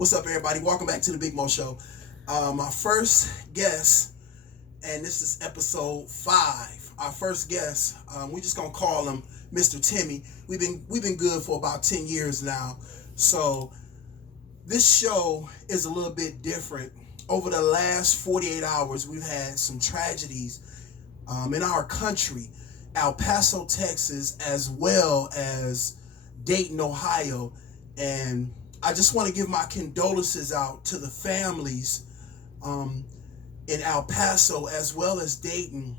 What's up, everybody? Welcome back to the BIGMOE Show. My first guest, and this is episode 5. Our first guest, we just gonna call him Mr. Timmy. We've been good for about 10 years now, so this show is a little bit different. Over the last 48 hours, we've had some tragedies in our country, El Paso, Texas, as well as Dayton, Ohio, and I just want to give my condolences out to the families in El Paso as well as Dayton.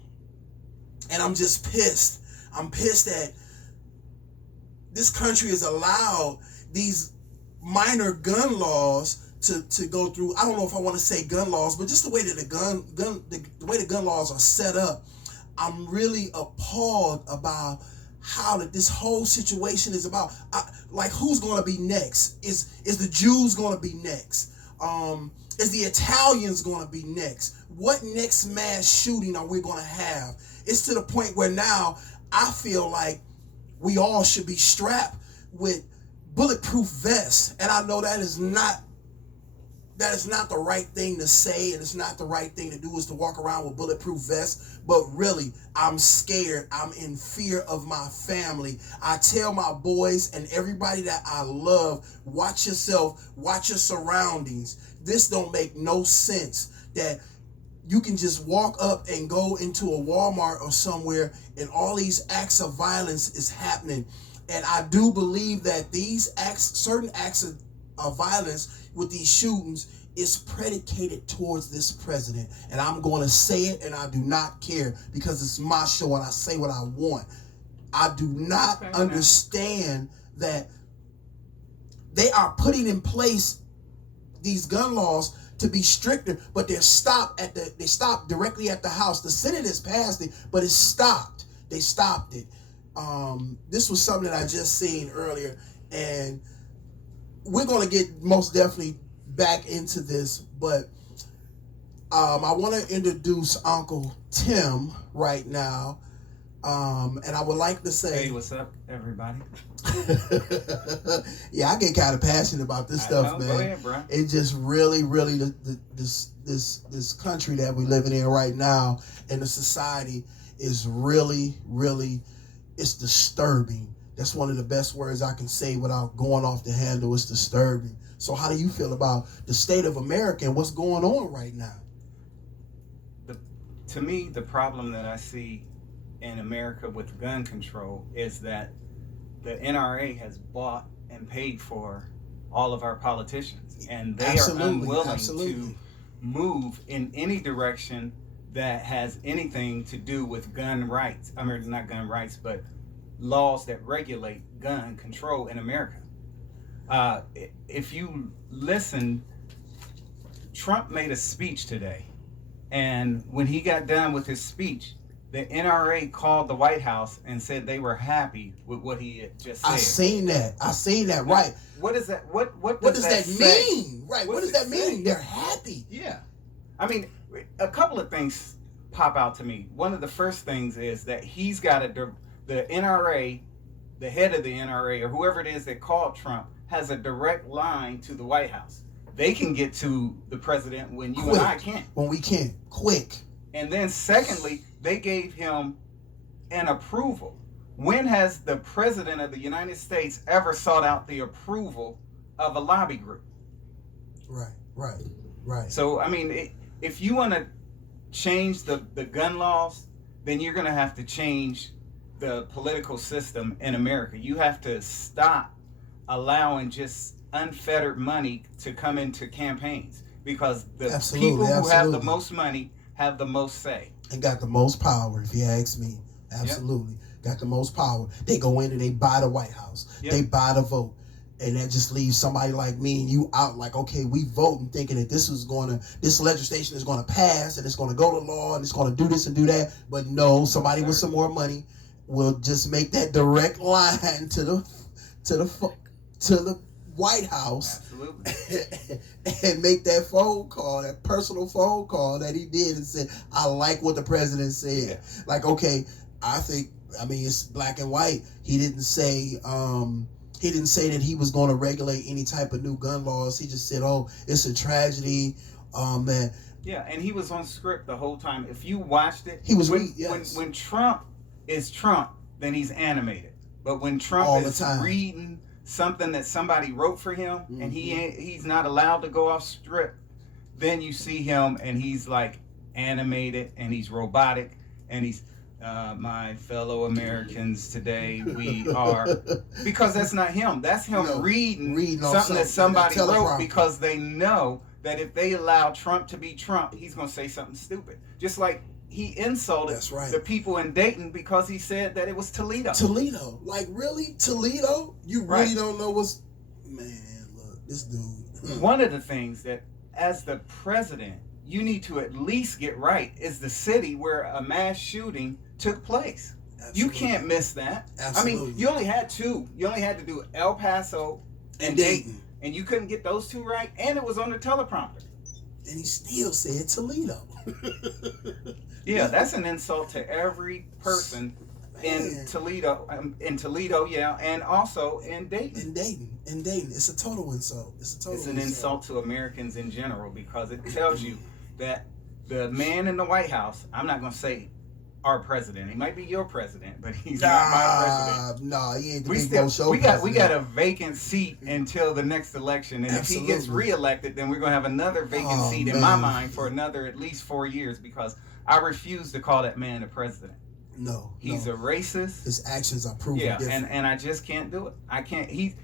And I'm just pissed. I'm pissed that this country has allowed these minor gun laws to go through. I don't know if I want to say gun laws, but just the way that the way the gun laws are set up, I'm really appalled about how that this whole situation is about. Like, who's going to be next? Is the Jews going to be next? Is the Italians going to be next? What next mass shooting are we going to have? It's to the point where now I feel like we all should be strapped with bulletproof vests, and I know that is not the right thing to say, and it's not the right thing to do, is to walk around with bulletproof vests. But really, I'm scared. I'm in fear of my family. I tell my boys and everybody that I love, watch yourself, watch your surroundings. This don't make no sense that you can just walk up and go into a Walmart or somewhere and all these acts of violence is happening. And I do believe that these acts, certain acts of violence with these shootings, is predicated towards this president. And I'm going to say it, and I do not care, because it's my show and I say what I want. I do not understand that they are putting in place these gun laws to be stricter, but they stopped directly at the House. The Senate has passed it, but it stopped. They stopped it. This was something that I just seen earlier, and we're going to get most definitely back into this, but I want to introduce Uncle Tim right now, and I would like to say, hey, what's up, everybody? Yeah, I get kind of passionate about this stuff, man. Go ahead, bro. It just really this country that we're living in right now, and the society is really, it's disturbing. That's one of the best words I can say without going off the handle. It's disturbing. So how do you feel about the state of America and what's going on right now? To me, the problem that I see in America with gun control is that the NRA has bought and paid for all of our politicians, and they are unwilling to move in any direction that has anything to do with gun rights. I mean, not gun rights, but laws that regulate gun control in America. If you listen, Trump made a speech today, and when he got done with his speech, the NRA called the White House and said they were happy with what he had just said. I seen that. Right. What is that? What does that mean? Right. What does that mean? They're happy. Yeah. I mean, a couple of things pop out to me. One of the first things is that he's got the NRA, the head of the NRA, or whoever it is that called Trump, has a direct line to the White House. They can get to the president when you and I can't. When we can't. Quick. And then secondly, they gave him an approval. When has the president of the United States ever sought out the approval of a lobby group? Right. So, I mean, if you want to change the gun laws, then you're going to have to change the political system in America. You have to stop allowing just unfettered money to come into campaigns, because the people who have the most money have the most say. And got the most power, if you ask me. Absolutely. Yep. Got the most power. They go in and they buy the White House. Yep. They buy the vote. And that just leaves somebody like me and you out like, okay, we voting thinking that this legislation is going to pass and it's going to go to law and it's going to do this and do that. But no, somebody with some more money will just make that direct line to the White House. Absolutely. And make that phone call, that personal phone call that he did, and said, I like what the president said. Yeah. Like, okay, I mean, it's black and white. He didn't say He didn't say that he was going to regulate any type of new gun laws. He just said, "Oh, it's a tragedy." That Yeah, and he was on script the whole time. If you watched it, he was when Trump is Trump, then he's animated. But when Trump all is reading something that somebody wrote for him, and he's not allowed to go off script, then you see him and he's like animated and he's robotic and he's my fellow Americans, today we are, because that's not him. That's him reading something that somebody wrote, because they know that if they allow Trump to be Trump, he's going to say something stupid. Just like he insulted the people in Dayton because he said that it was Toledo. Toledo. Like, really? Toledo? You really don't know what's... Man, look, this dude. One of the things that, as the president, you need to at least get right is the city where a mass shooting took place. Absolutely. You can't miss that. Absolutely. I mean, you only had two. You only had to do El Paso and Dayton. And you couldn't get those two right, and it was on the teleprompter. And he still said Toledo. Yeah, that's an insult to every person in Toledo, yeah, and also in Dayton. In Dayton, it's a total insult. It's an insult to Americans in general, because it tells you that the man in the White House, I'm not going to say our president. He might be your president, but he's not my president. Nah, he ain't the Big Mo Show. We got a vacant seat until the next election, and if he gets reelected, then we're gonna have another vacant seat in my mind for another at least 4 years, because I refuse to call that man a president. No, he's a racist. His actions are proven different. and I just can't do it. I can't. He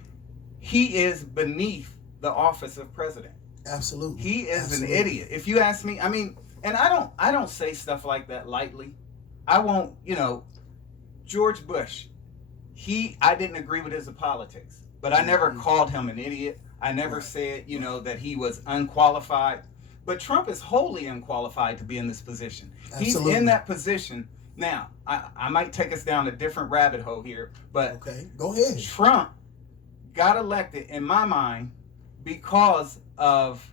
is beneath the office of president. Absolutely, he is an idiot. If you ask me, I mean, and I don't say stuff like that lightly. I won't, George Bush, I didn't agree with his politics, but I never called him an idiot. I never said, that he was unqualified. But Trump is wholly unqualified to be in this position. Absolutely. He's in that position. Now, I might take us down a different rabbit hole here, but okay, go ahead. Trump got elected, in my mind, because of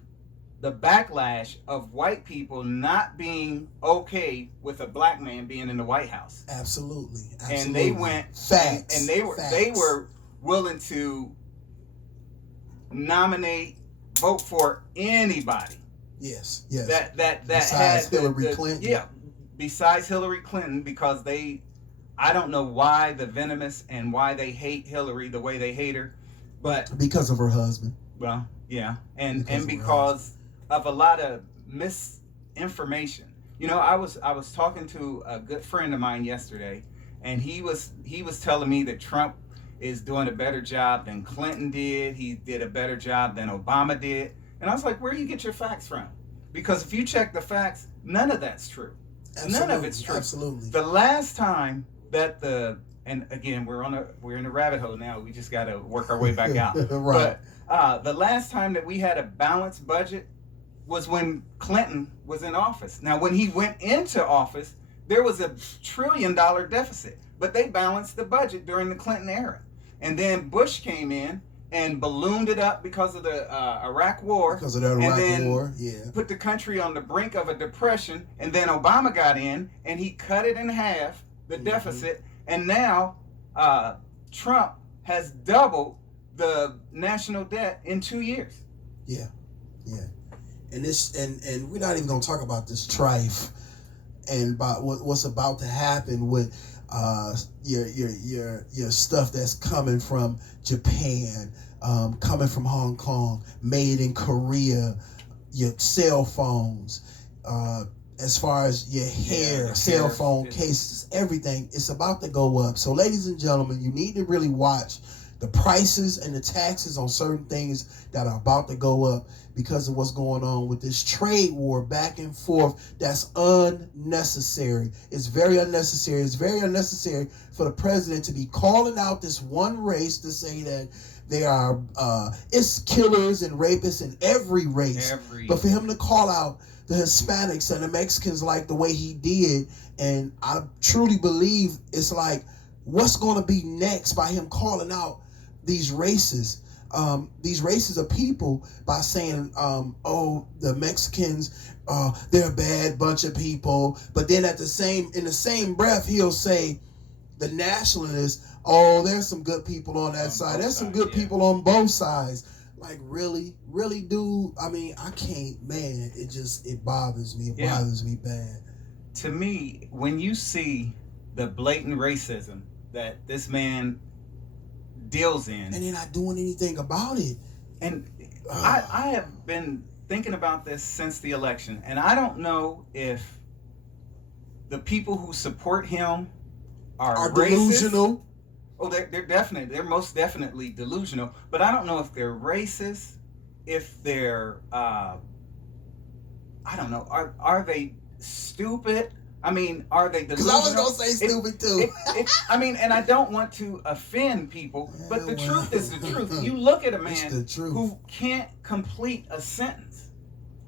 the backlash of white people not being okay with a black man being in the White House. Absolutely. And they went facts, and they were willing to nominate, vote for anybody. Yes. That besides had Hillary Clinton. Yeah, besides Hillary Clinton, because I don't know why the venomous and why they hate Hillary the way they hate her, but because of her husband. Well, yeah, and because of a lot of misinformation. I was talking to a good friend of mine yesterday, and he was telling me that Trump is doing a better job than Clinton did. He did a better job than Obama did. And I was like, where do you get your facts from? Because if you check the facts, none of that's true. Absolutely. None of it's true. Absolutely. The last time that and again, we're in a rabbit hole now. We just got to work our way back out. Right. But the last time that we had a balanced budget was when Clinton was in office. Now, when he went into office, there was $1 trillion deficit, but they balanced the budget during the Clinton era. And then Bush came in and ballooned it up because of the Iraq War. Because of the Iraq War, yeah. Put the country on the brink of a depression. And then Obama got in and he cut it in half, the deficit. And now Trump has doubled the national debt in 2 years. Yeah. And this, and we're not even gonna talk about this strife and about what's about to happen with your stuff that's coming from Japan, coming from Hong Kong, made in Korea, your cell phones, as far as your hair, cell phone cases, everything, it's about to go up. So ladies and gentlemen, you need to really watch the prices and the taxes on certain things that are about to go up because of what's going on with this trade war back and forth. That's unnecessary. It's very unnecessary. It's very unnecessary for the president to be calling out this one race to say that they are it's killers and rapists in every race. But for him to call out the Hispanics and the Mexicans like the way he did, and I truly believe it's like, what's going to be next by him calling out these races of people by saying, the Mexicans, they're a bad bunch of people. But then in the same breath, he'll say, the nationalists, oh, there's some good people on that side. There's some good people on both sides. Like, really, dude? I mean, I can't, man. It bothers me. It bothers me bad. To me, when you see the blatant racism that this man deals in, and they're not doing anything about it. And I have been thinking about this since the election, and I don't know if the people who support him are delusional. Oh, they're most definitely delusional. But I don't know if they're racist, if they're I don't know. Are they stupid? I mean, are they delusional? Because I was gonna say stupid too. I mean, and I don't want to offend people, but the truth is the truth. You look at a man who can't complete a sentence,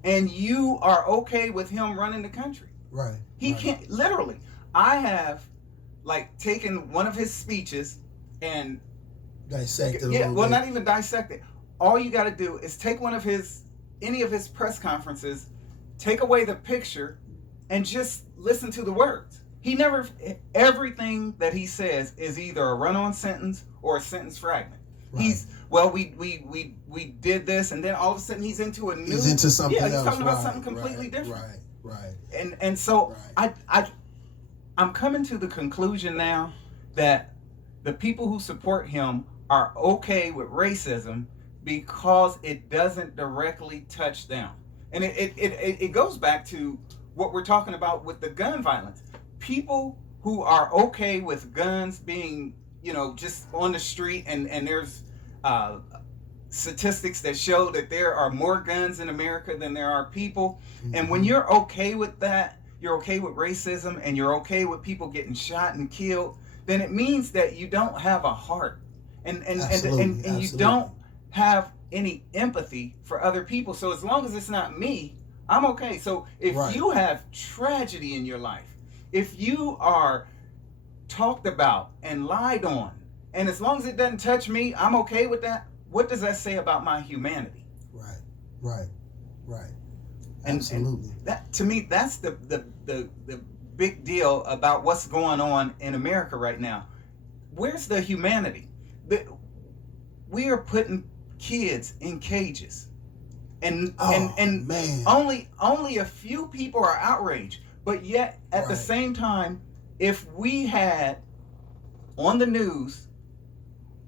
and you are okay with him running the country. Right. He can't. Literally, I have taken one of his speeches and dissected it. Yeah, well, not even dissect it. All you got to do is take any of his press conferences, take away the picture, and just listen to the words. Everything that he says is either a run-on sentence or a sentence fragment. Right. We did this, and then all of a sudden he's into something else. Yeah, he's talking about something completely different. Right. And so I'm coming to the conclusion now that the people who support him are okay with racism because it doesn't directly touch them. And it goes back to what we're talking about with the gun violence. People who are okay with guns being, just on the street, and there's statistics that show that there are more guns in America than there are people. Mm-hmm. And when you're okay with that, you're okay with racism, and you're okay with people getting shot and killed, then it means that you don't have a heart. And you don't have any empathy for other people. So as long as it's not me, I'm okay. So if you have tragedy in your life, if you are talked about and lied on, and as long as it doesn't touch me, I'm okay with that. What does that say about my humanity? Right. Absolutely. And that, to me, that's the big deal about what's going on in America right now. Where's the humanity? We are putting kids in cages, and man. only a few people are outraged. But yet, at the same time, if we had on the news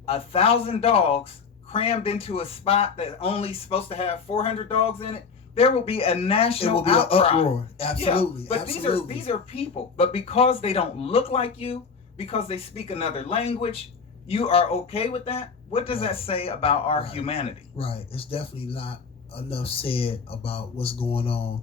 1,000 dogs crammed into a spot that only supposed to have 400 dogs in it, there will be a national outcry. An uproar. Absolutely. Yeah, but these are people. But because they don't look like you, because they speak another language, you are okay with that? What does that say about our humanity? Right. It's definitely not enough said about what's going on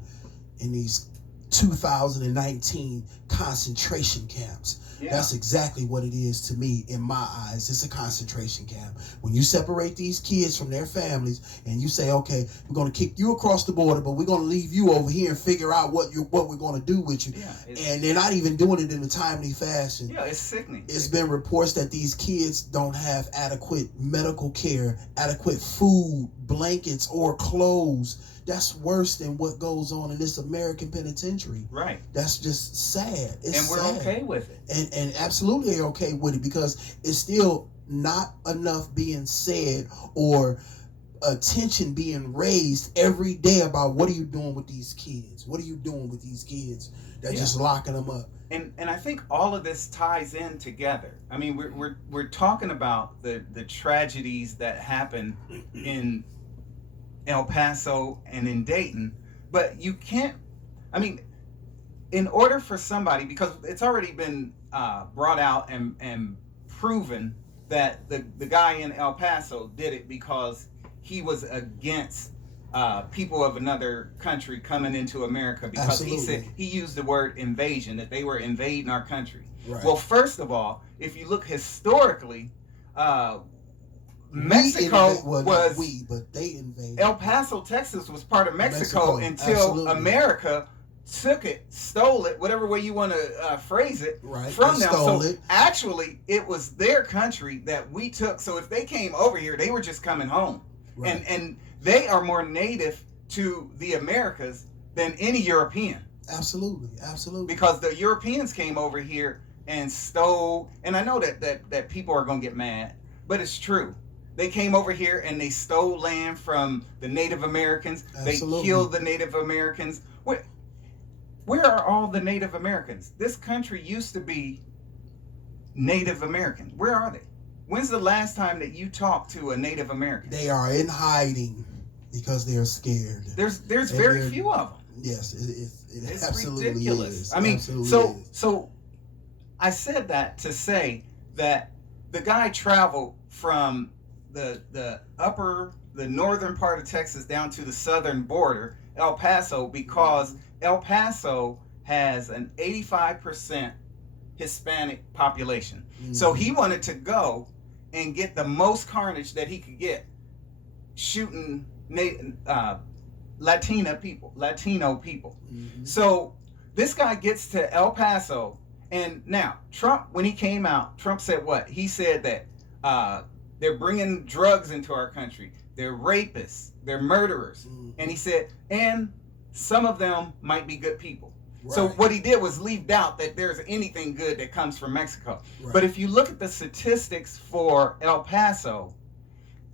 in these 2019 concentration camps. Yeah. That's exactly what it is to me in my eyes. It's a concentration camp. When you separate these kids from their families and you say, okay, we're going to kick you across the border, but we're going to leave you over here and figure out what we're going to do with you. Yeah, and they're not even doing it in a timely fashion. Yeah, it's sickening. It's been reports that these kids don't have adequate medical care, adequate food, blankets, or clothes. That's worse than what goes on in this American penitentiary. Right. That's just sad. And we're sad. Okay with it. And absolutely they're okay with it because it's still not enough being said or attention being raised every day about what are you doing with these kids? What are you doing with these kids? They're just locking them up. And I think all of this ties in together. I mean, we're talking about the tragedies that happen in El Paso and in Dayton, but you can't, I mean, in order for somebody, because it's already been brought out and proven that the guy in El Paso did it because he was against people of another country coming into America, because he used the word invasion, that they were invading our country. Right. Well, first of all, if you look historically, Mexico but they invaded. El Paso, Texas was part of Mexico until America took it, stole it, whatever way you want to phrase it, from them. So actually, it was their country that we took. So if they came over here, they were just coming home. Right. And they are more native to the Americas than any European. Absolutely. Because the Europeans came over here and stole. And I know that people are going to get mad, but it's true. They came over here and they stole land from the Native Americans. Absolutely. They killed the Native Americans. Where are all the Native Americans? This country used to be Native American. Where are they? When's the last time that you talked to a Native American? They are in hiding because they're scared. There's very few of them. Yes, it It's absolutely ridiculous. is. I mean, Absolutely is. so I said that to say that the guy traveled from the northern part of Texas down to the southern border, El Paso, because El Paso has an 85% Hispanic population. Mm-hmm. So he wanted to go and get the most carnage that he could get shooting Latino people. Mm-hmm. So this guy gets to El Paso, and now Trump, when he came out, Trump said what? He said that they're bringing drugs into our country. They're rapists. They're murderers. Mm-hmm. And he said, and some of them might be good people. Right. So what he did was leave doubt that there's anything good that comes from Mexico. Right. But if you look at the statistics for El Paso,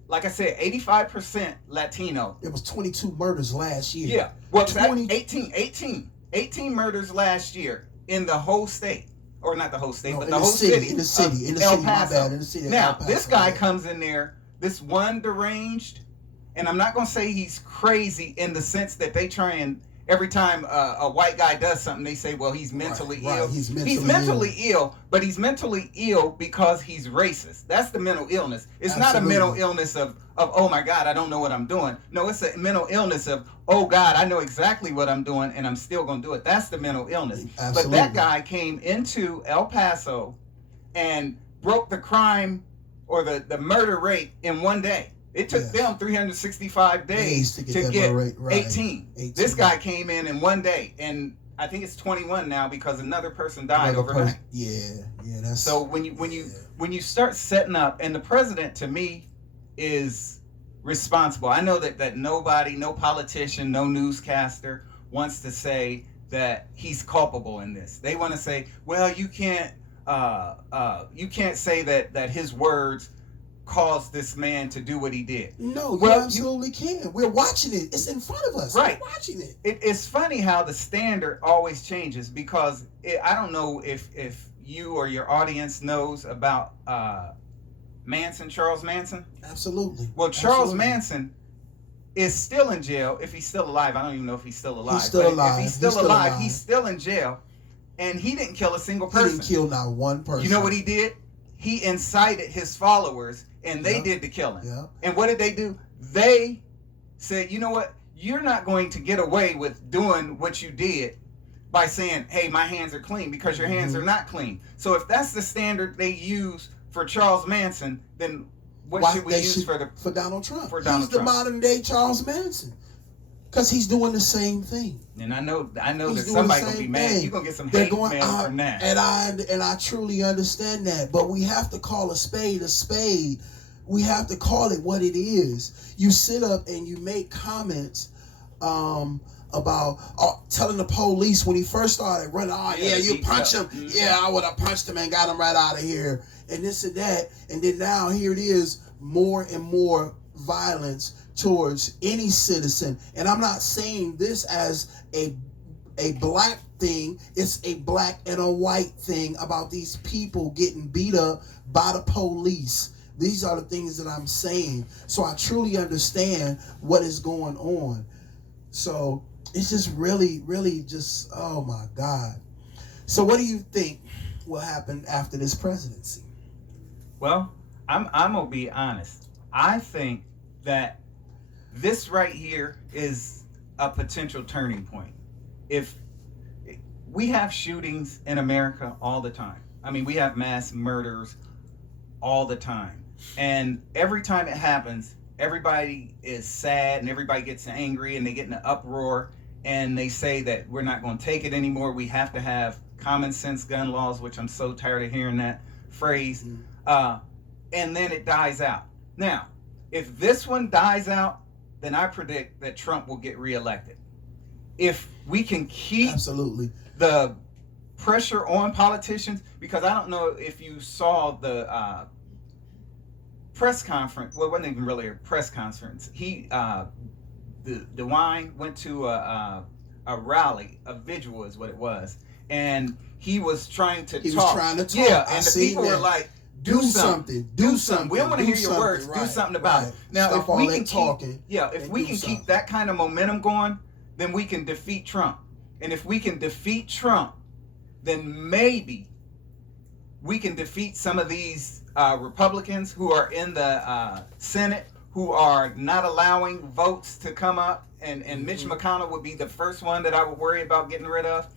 like I said, 85% Latino. There was 22 murders last year. Yeah. Well, 18 murders last year in the whole state. Or not the whole state, but the whole city. In the city, El Paso. My bad, in the city. Now, this guy comes in there, this one deranged, and I'm not going to say he's crazy in the sense that they try and every time a white guy does something, they say, well, he's mentally ill. He's mentally ill, but he's mentally ill because he's racist. That's the mental illness. It's not a mental illness of, oh my God, I don't know what I'm doing. No, it's a mental illness of, oh God, I know exactly what I'm doing and I'm still going to do it. That's the mental illness. Absolutely. But that guy came into El Paso and broke the crime or the murder rate in one day. It took them 365 days to get 18. This guy came in one day, and I think it's 21 now because another person died overnight. That's so when you start setting up, and the president to me is responsible. I know that nobody, no politician, no newscaster wants to say that he's culpable in this. They want to say, well, you can't say that his words caused this man to do what he did. No, you absolutely can. We're watching it. It's in front of us. Right. We're watching it. It's funny how the standard always changes because I don't know if you or your audience knows about Charles Manson. Absolutely. Well, Charles Manson is still in jail if he's still alive. I don't even know if he's still alive. He's still alive. If he's still alive, he's still in jail. And he didn't kill a single person. He didn't kill not one person. You know what he did? He incited his followers, and they did the killing. Yeah. And what did they do? They said, you know what? You're not going to get away with doing what you did by saying, hey, my hands are clean, because your hands are not clean. So if that's the standard they use for Charles Manson, then what should we use for Donald Trump? He's the modern day Charles Manson. Because he's doing the same thing. And I know that somebody's gonna be mad. You're gonna get some hate mail from that. And I truly understand that. But we have to call a spade a spade. We have to call it what it is. You sit up and you make comments about telling the police when he first started running, you punch him. Mm-hmm. Yeah, I would have punched him and got him right out of here. And this and that. And then now here it is, more and more violence towards any citizen. And I'm not saying this as a black thing. It's a black and a white thing about these people getting beat up by the police. These are the things that I'm saying. So I truly understand what is going on. So it's just really, really just, oh my God. So what do you think will happen after this presidency? Well, I'm gonna be honest. I think that this right here is a potential turning point. If we have shootings in America all the time. I mean, we have mass murders all the time. And every time it happens, everybody is sad and everybody gets angry and they get in an uproar and they say that we're not going to take it anymore. We have to have common sense gun laws, which I'm so tired of hearing that phrase. And then it dies out. Now, if this one dies out, then I predict that Trump will get reelected. If we can keep the pressure on politicians, because I don't know if you saw the press conference. Well, it wasn't even really a press conference. DeWine went to a rally, a vigil is what it was, and he was trying to talk. He was trying to talk. Yeah, and the people were like, do something. We don't want to hear your words. Right, do something about it. Now, Stop if we can something. keep that kind of momentum going, then we can defeat Trump. And if we can defeat Trump, then maybe we can defeat some of these Republicans who are in the Senate, who are not allowing votes to come up. And Mitch McConnell would be the first one that I would worry about getting rid of.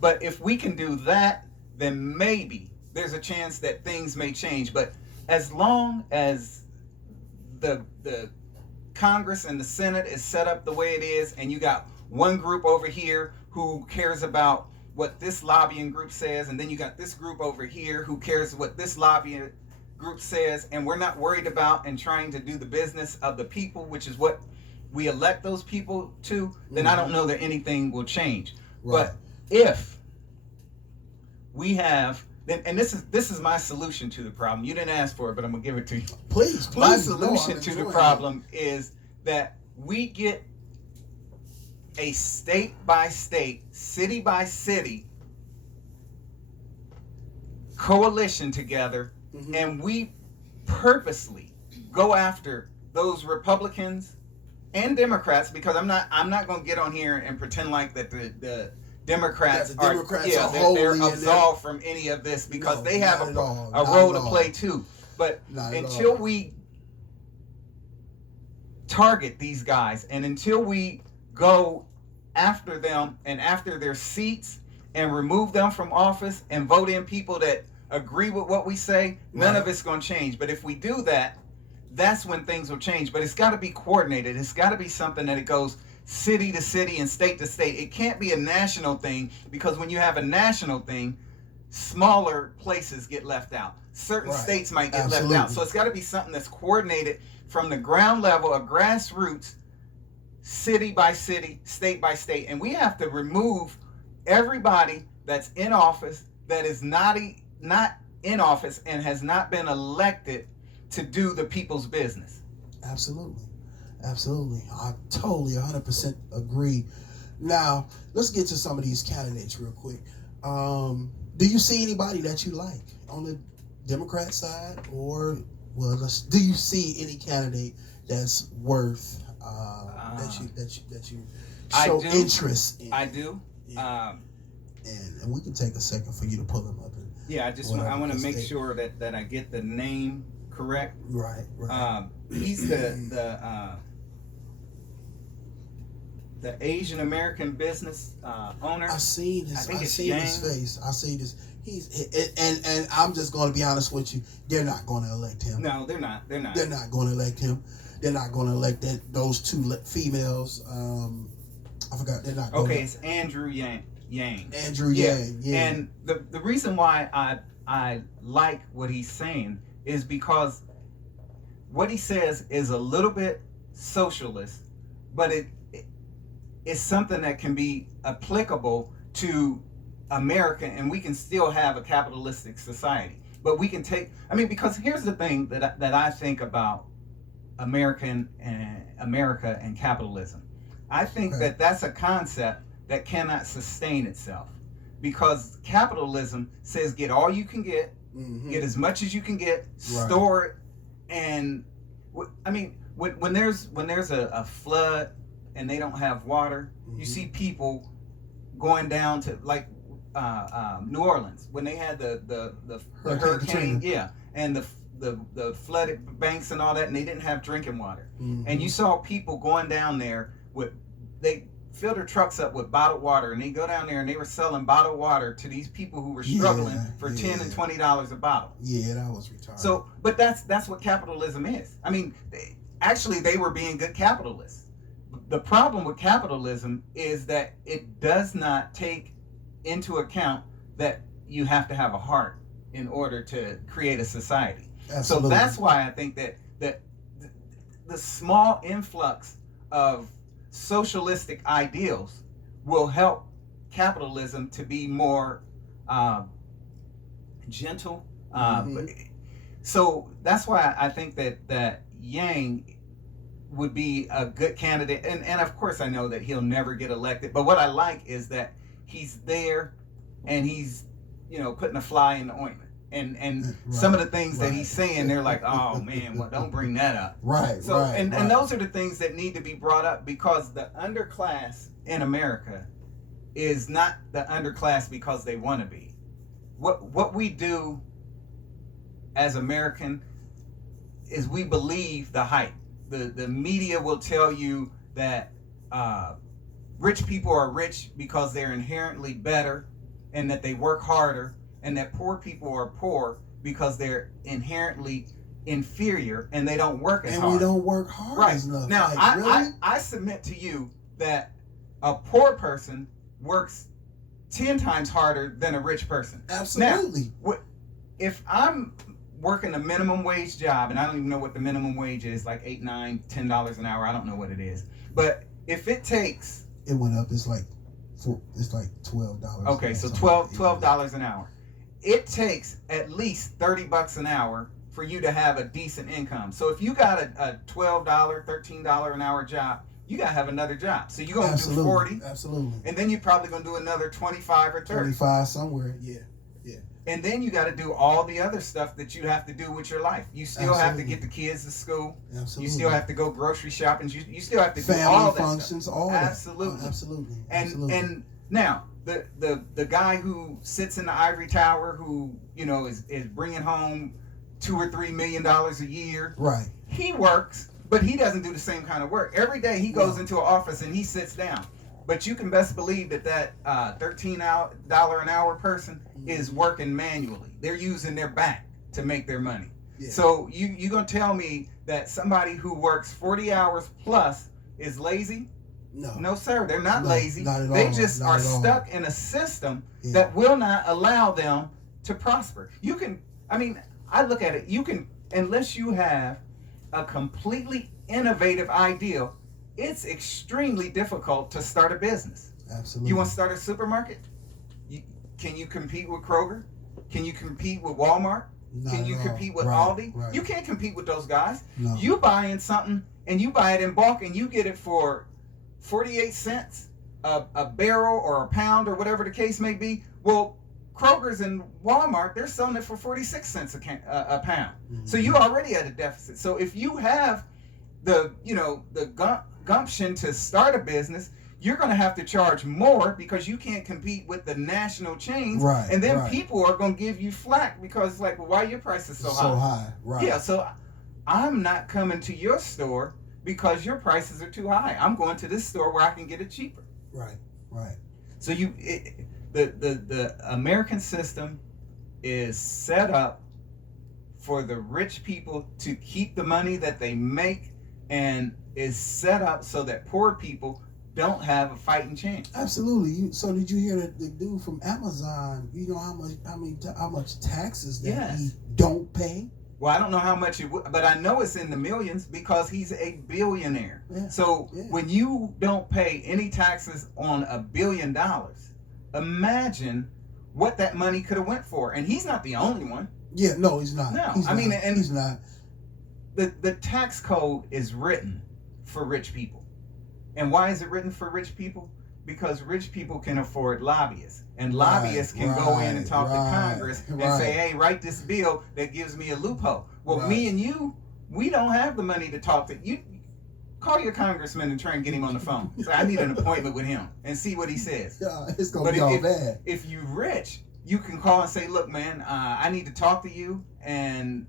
But if we can do that, then maybe there's a chance that things may change. But as long as the Congress and the Senate is set up the way it is, and you got one group over here who cares about what this lobbying group says, and then you got this group over here who cares what this lobbying group says, and we're not worried about and trying to do the business of the people, which is what we elect those people to, then I don't know that anything will change. Right. But if we have, and this is my solution to the problem. You didn't ask for it, but I'm gonna give it to you. Please. My solution to the problem is that we get a state by state, city by city coalition together, and we purposely go after those Republicans and Democrats, because I'm not going to get on here and pretend like that the Democrats are they're absolved from any of this, because they have a role to play too. But until we target these guys, and until we go after them and after their seats and remove them from office and vote in people that agree with what we say, none of it's going to change. But if we do that, that's when things will change. But it's got to be coordinated. It's got to be something that it goes city to city and state to state. It can't be a national thing, because when you have a national thing, smaller places get left out. Certain states might get left out. So it's got to be something that's coordinated from the ground level, a grassroots, city by city, state by state. And we have to remove everybody that's in office that is not in office and has not been elected to do the people's business. Absolutely. I totally 100% agree. Now, let's get to some of these candidates real quick. Do you see anybody that you like on the Democrat side, or do you see any candidate that's worth that you show interest in? I do. Yeah. And we can take a second for you to pull them up. I want to make sure that I get the name correct. Right. He's the Asian American business owner. I seen his face. I see this. And I'm just going to be honest with you. They're not going to elect him. No, they're not. They're not going to elect him. They're not going to elect those two females. I forgot. They're not. Okay, it's Andrew Yang. Andrew Yang. Yeah. And the reason why I like what he's saying is because what he says is a little bit socialist, but it's something that can be applicable to America, and we can still have a capitalistic society. But we can because here's the thing that I think about America and capitalism. I think that's a concept that cannot sustain itself, because capitalism says get all you can get, get as much as you can get, store it, and when there's a flood and they don't have water, you see people going down to New Orleans when they had the hurricane, and the flooded banks and all that, and they didn't have drinking water, and you saw people going down there they filled their trucks up with bottled water, and they go down there and they were selling bottled water to these people who were struggling for $10 and $20 a bottle. Yeah, that was retarded. So, but that's what capitalism is. They were being good capitalists. The problem with capitalism is that it does not take into account that you have to have a heart in order to create a society. Absolutely. So that's why I think that the small influx of socialistic ideals will help capitalism to be more gentle. So that's why I think that Yang would be a good candidate. And of course I know that he'll never get elected. But what I like is that he's there and he's, putting a fly in the ointment. And some of the things that he's saying, they're like, oh man, well, don't bring that up. And those are the things that need to be brought up, because the underclass in America is not the underclass because they want to be. What we do as American is we believe the hype. The media will tell you that rich people are rich because they're inherently better and that they work harder, and that poor people are poor because they're inherently inferior and they don't work as hard. And we don't work hard enough. Now, really? I submit to you that a poor person works 10 times harder than a rich person. Absolutely. Now, if I'm working a minimum wage job, and I don't even know what the minimum wage is, like $8, $9, $10 an hour, I don't know what it is. But if it takes... It went up, it's like $12. Okay, so $12 an hour. It takes at least $30 an hour for you to have a decent income. So if you got a $12, $13 an hour job, you got to have another job. So you're going to do 40. Absolutely. And then you're probably going to do another 25 or 30. 25 somewhere, yeah. And then you got to do all the other stuff that you have to do with your life. You still have to get the kids to school. Absolutely. You still have to go grocery shopping. You still have to do family all that functions, stuff. all Absolutely. that. Absolutely. And now the guy who sits in the ivory tower, who is bringing home $2 or $3 million a year. Right. He works, but he doesn't do the same kind of work. Every day he goes into an office and he sits down. But you can best believe that $13 an hour person is working manually. They're using their back to make their money. Yeah. So you gonna tell me that somebody who works 40 hours plus is lazy? No, sir. They're not lazy. Not at all. They just are stuck in a system that will not allow them to prosper. I look at it. Unless you have a completely innovative idea, it's extremely difficult to start a business. Absolutely. You want to start a supermarket? Can you compete with Kroger? Can you compete with Walmart? Can you compete with Aldi? Right. You can't compete with those guys. No. You buy in something and you buy it in bulk and you get it for 48 cents a barrel or a pound or whatever the case may be. Well, Kroger's and Walmart, they're selling it for 46 cents a pound. Mm-hmm. So you already at a deficit. So if you have the gumption to start a business, you're going to have to charge more because you can't compete with the national chains. Right. And then people are going to give you flack because it's like, well, why are your prices so high? So high, right. Yeah, so I'm not coming to your store because your prices are too high. I'm going to this store where I can get it cheaper. Right. So the American system is set up for the rich people to keep the money that they make, and is set up so that poor people don't have a fighting chance. Absolutely. So did you hear that the dude from Amazon? You know how much taxes that he don't pay? Well, I don't know how much it would, but I know it's in the millions because he's a billionaire. Yeah. So when you don't pay any taxes on $1 billion, imagine what that money could have went for. And he's not the only one. Yeah, no, he's not. No, he's not. The tax code is written for rich people. And why is it written for rich people? Because rich people can afford lobbyists. And lobbyists can go in and talk to Congress and say, hey, write this bill that gives me a loophole. Well, me and you, we don't have the money to talk to you. Call your congressman and try and get him on the phone. Say, I need an appointment with him and see what he says. Yeah, it's going to be all bad. If you're rich, you can call and say, look, man, I need to talk to you. And,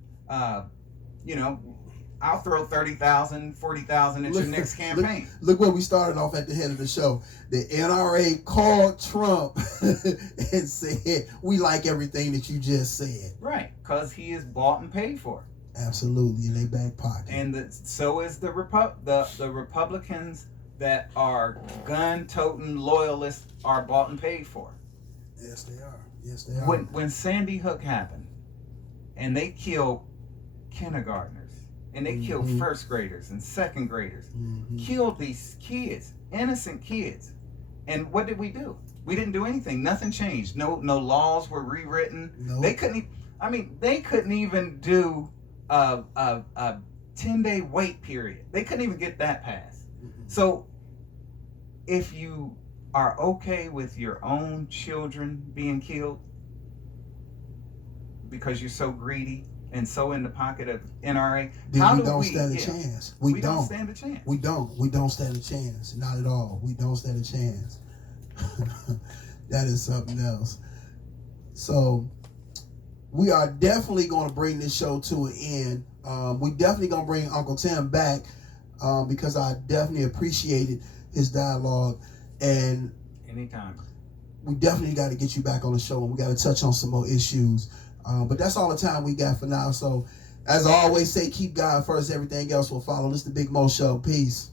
I'll throw $30,000, $40,000 at your next campaign. Look where we started off at the head of the show. The NRA called Trump and said, we like everything that you just said. Right, because he is bought and paid for. Absolutely, in their back pocket. And so is the Republicans that are gun-toting loyalists are bought and paid for. Yes, they are. Yes, they are. When Sandy Hook happened, and they killed kindergartners, and they killed first graders and second graders, killed these kids, innocent kids, And what did we do? We didn't do anything. Nothing changed. No laws were rewritten. Nope. They couldn't even do a 10-day wait period. They couldn't even get that passed. So if you are okay with your own children being killed because you're so greedy and so in the pocket of NRA, then we don't stand a chance. We don't stand a chance. We don't stand a chance. Not at all. We don't stand a chance. That is something else. So we are definitely going to bring this show to an end. We definitely going to bring Uncle Tim back because I definitely appreciated his dialogue. And anytime. We definitely got to get you back on the show, and we got to touch on some more issues. But that's all the time we got for now. So as I always say, keep God first. Everything else will follow. This is the Big Mo Show. Peace.